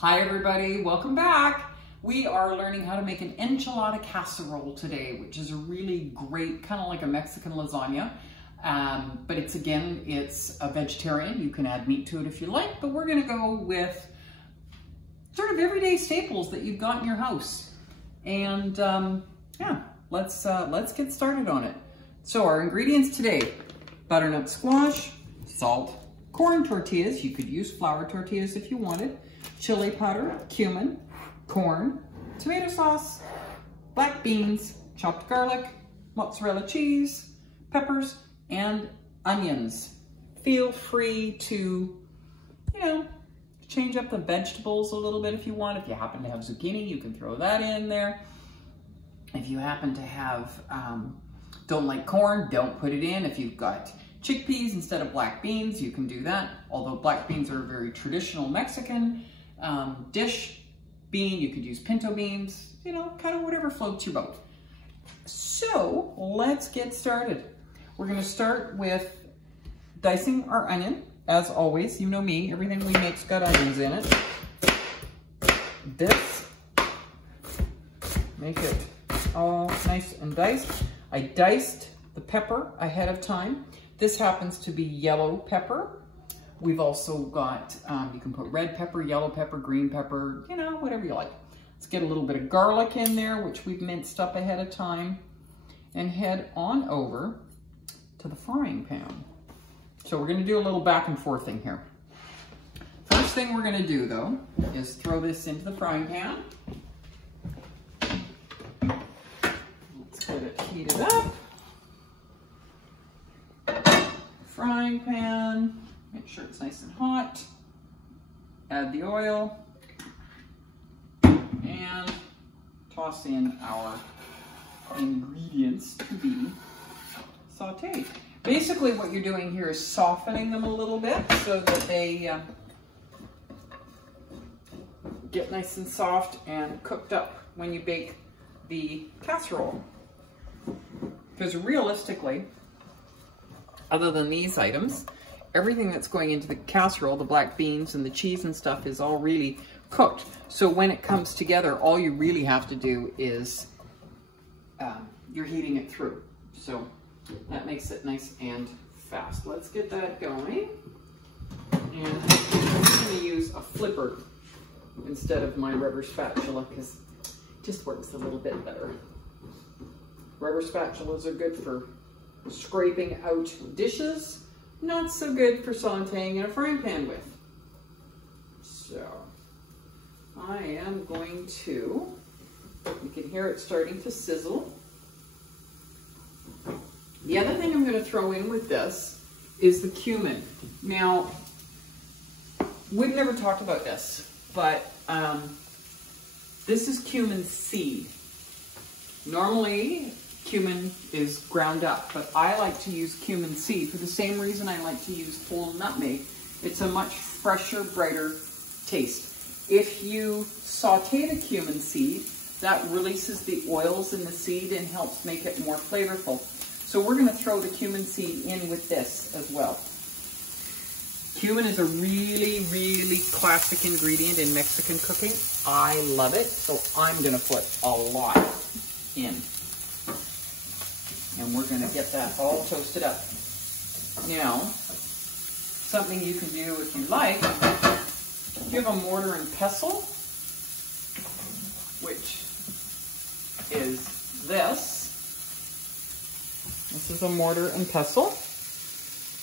Hi everybody, welcome back. We are learning how to make an enchilada casserole today, which is a really great, kind of like a Mexican lasagna. But it's a vegetarian. You can add meat to it if you like, but we're gonna go with sort of everyday staples that you've got in your house. And yeah, let's get started on it. So our ingredients today: butternut squash, salt, corn tortillas. You could use flour tortillas if you wanted. Chili powder, cumin, corn, tomato sauce, black beans, chopped garlic, mozzarella cheese, peppers, and onions. Feel free to, change up the vegetables a little bit if you want. If you happen to have zucchini, you can throw that in there. If you happen to have, don't like corn, don't put it in. If you've got chickpeas instead of black beans, you can do that. Although black beans are a very traditional Mexican dish bean. You could use pinto beans, kind of whatever floats your boat. So let's get started. We're going to start with dicing our onion. As always, you know me, everything we make's got onions in it. This, make it all nice and diced. I diced the pepper ahead of time. This happens to be yellow pepper. We've also got, you can put red pepper, yellow pepper, green pepper, whatever you like. Let's get a little bit of garlic in there, which we've minced up ahead of time, and head on over to the frying pan. So we're gonna do a little back and forth thing here. First thing we're gonna do though, is throw this into the frying pan. Let's get it heated up. Frying pan. Make sure it's nice and hot. Add the oil and toss in our ingredients to be sauteed. Basically what you're doing here is softening them a little bit so that they get nice and soft and cooked up when you bake the casserole. Because realistically, other than these items, everything that's going into the casserole, the black beans and the cheese and stuff, is all really cooked. So when it comes together, all you really have to do is you're heating it through. So that makes it nice and fast. Let's get that going. And I'm going to use a flipper instead of my rubber spatula because it just works a little bit better. Rubber spatulas are good for scraping out dishes. Not so good for sauteing in a frying pan with. So I am going to, you can hear it starting to sizzle. The other thing I'm going to throw in with this is the cumin. Now, we've never talked about this, but this is cumin seed. Normally, cumin is ground up, but I like to use cumin seed for the same reason I like to use whole nutmeg. It's a much fresher, brighter taste. If you saute the cumin seed, that releases the oils in the seed and helps make it more flavorful. So we're going to throw the cumin seed in with this as well. Cumin is a really, really classic ingredient in Mexican cooking. I love it, so I'm going to put a lot in. And we're going to get that all toasted up. Now, something you can do if you like, if you have a mortar and pestle, which is this. This is a mortar and pestle.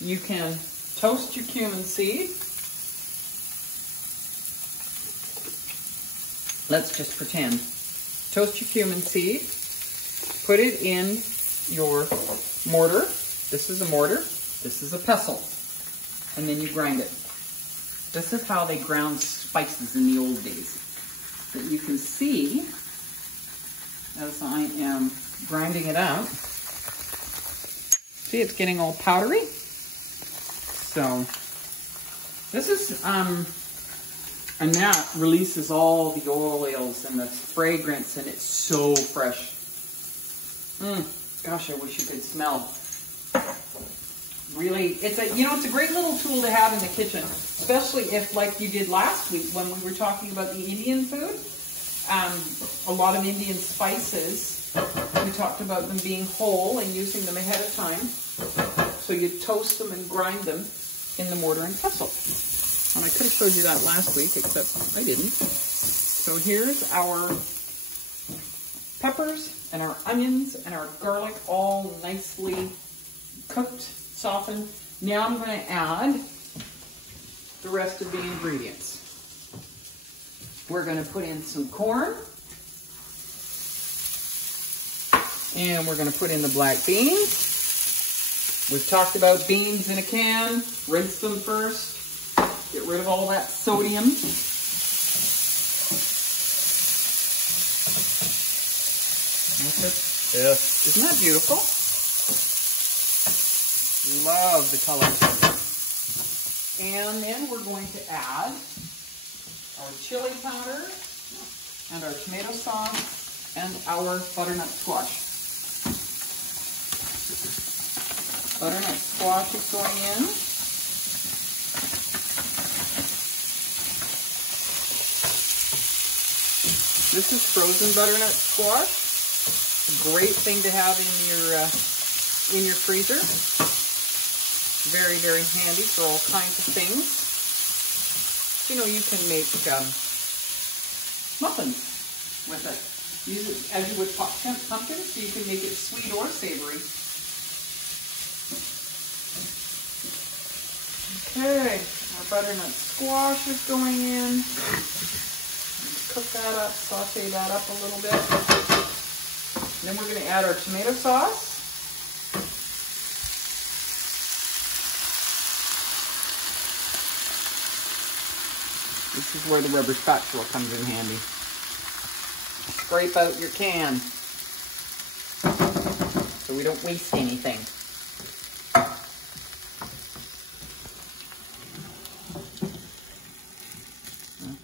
You can toast your cumin seed. Let's just pretend. Toast your cumin seed. Put it in your mortar. This is a mortar. This is a pestle. And then you grind it. This is how they ground spices in the old days. But you can see, as I am grinding it out, see it's getting all powdery? So, this is, and that releases all the oils and the fragrance, and it's so fresh. Gosh, I wish you could smell Really, it's a great little tool to have in the kitchen, especially if, like you did last week when we were talking about the Indian food. A lot of Indian spices, we talked about them being whole and using them ahead of time. So you toast them and grind them in the mortar and pestle. And I could have showed you that last week, except I didn't. So here's our peppers and our onions and our garlic all nicely cooked, softened. Now I'm going to add the rest of the ingredients. We're going to put in some corn. And we're going to put in the black beans. We've talked about beans in a can. Rinse them first. Get rid of all that sodium. Look at this. Isn't that beautiful? Love the color. And then we're going to add our chili powder and our tomato sauce and our butternut squash. Butternut squash is going in. This is frozen butternut squash. A great thing to have in your freezer. Very, very handy for all kinds of things. You know, you can make muffins with it. Use it as you would pumpkin, so you can make it sweet or savory. Okay, our butternut squash is going in. Cook that up, saute that up a little bit. And then we're going to add our tomato sauce. This is where the rubber spatula comes in handy. Scrape out your can so we don't waste anything.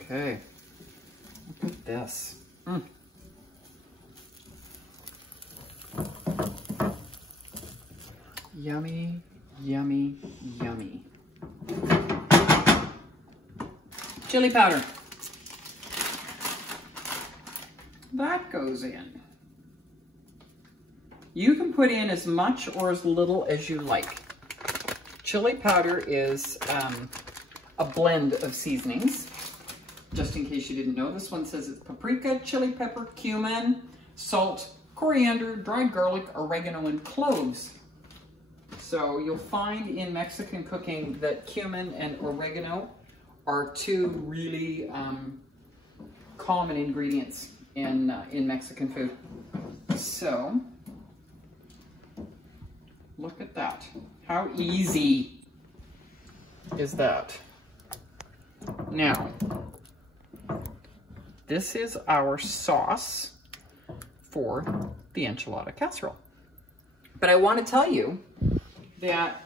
Okay, look at this. Yummy, yummy, yummy. Chili powder. That goes in. You can put in as much or as little as you like. Chili powder is a blend of seasonings. Just in case you didn't know, this one says it's paprika, chili pepper, cumin, salt, coriander, dried garlic, oregano, and cloves. So you'll find in Mexican cooking that cumin and oregano are two really common ingredients in Mexican food. So look at that. How easy is that? Now, this is our sauce for the enchilada casserole. But I want to tell you that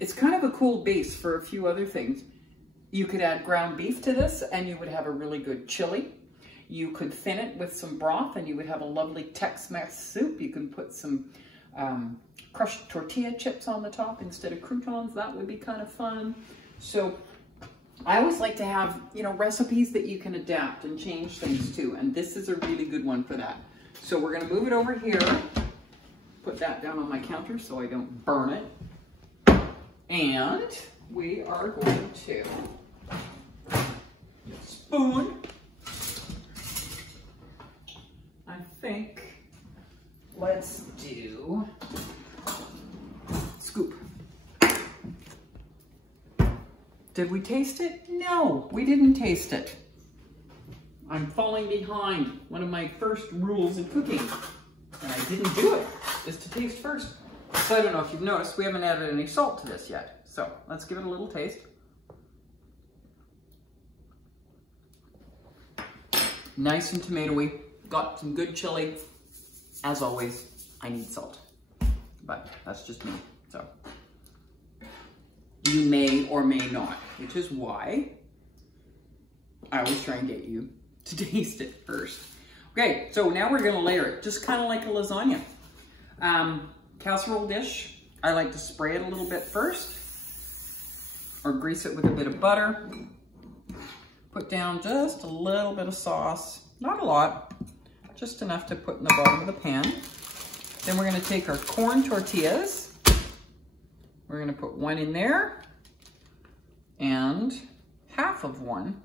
it's kind of a cool base for a few other things. You could add ground beef to this and you would have a really good chili. You could thin it with some broth and you would have a lovely Tex-Mex soup. You can put some crushed tortilla chips on the top instead of croutons. That would be kind of fun. So I always like to have, you know, recipes that you can adapt and change things to. And this is a really good one for that. So we're going to move it over here. Put that down on my counter so I don't burn it. And we are going to spoon. I think let's do scoop. Did we taste it? No, we didn't taste it. I'm falling behind one of my first rules in cooking. And I didn't do it, is to taste first. So I don't know if you've noticed, we haven't added any salt to this yet. So let's give it a little taste. Nice and tomatoey, got some good chili. As always, I need salt, but that's just me, so. You may or may not, which is why I always try and get you to taste it first. Okay, so now we're gonna layer it, just kind of like a lasagna. Casserole dish, I like to spray it a little bit first, or grease it with a bit of butter. Put down just a little bit of sauce, not a lot, just enough to put in the bottom of the pan. Then we're gonna take our corn tortillas. We're gonna put one in there and half of one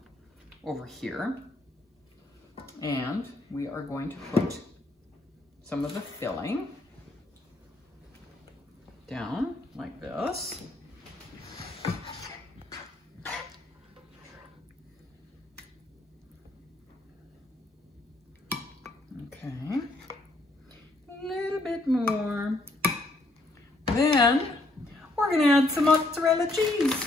over here. And we are going to put some of the filling down like this. Okay, a little bit more. Then we're gonna add some mozzarella cheese.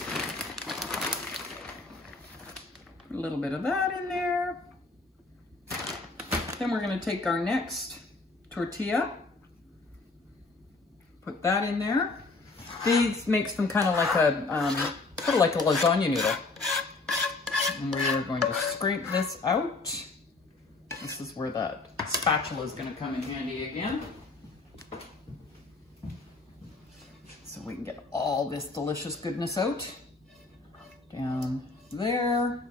A little bit of that in there. Then we're gonna take our next tortilla, put that in there. These makes them kind of like a, sort of like a lasagna noodle. And we're going to scrape this out. This is where that spatula is going to come in handy again. So we can get all this delicious goodness out. Down there.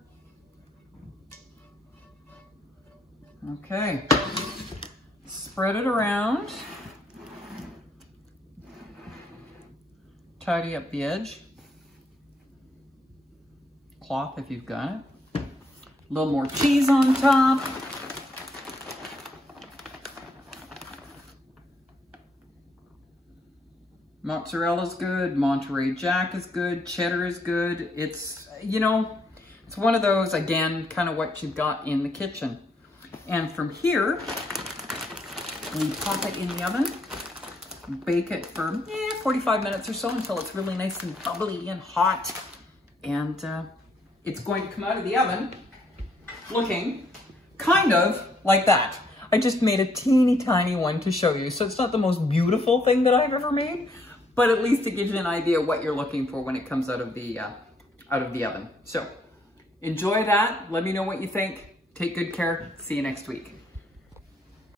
Okay. Spread it around. Tidy up the edge. Cloth if you've got it. A little more cheese on top. Mozzarella's good, Monterey Jack is good, cheddar is good. It's, you know, it's one of those, again, kind of what you've got in the kitchen. And from here, we pop it in the oven, bake it for 45 minutes or so until it's really nice and bubbly and hot. And it's going to come out of the oven looking kind of like that. I just made a teeny tiny one to show you. So it's not the most beautiful thing that I've ever made, but at least it gives you an idea of what you're looking for when it comes out of the oven. So enjoy that. Let me know what you think. Take good care. See you next week.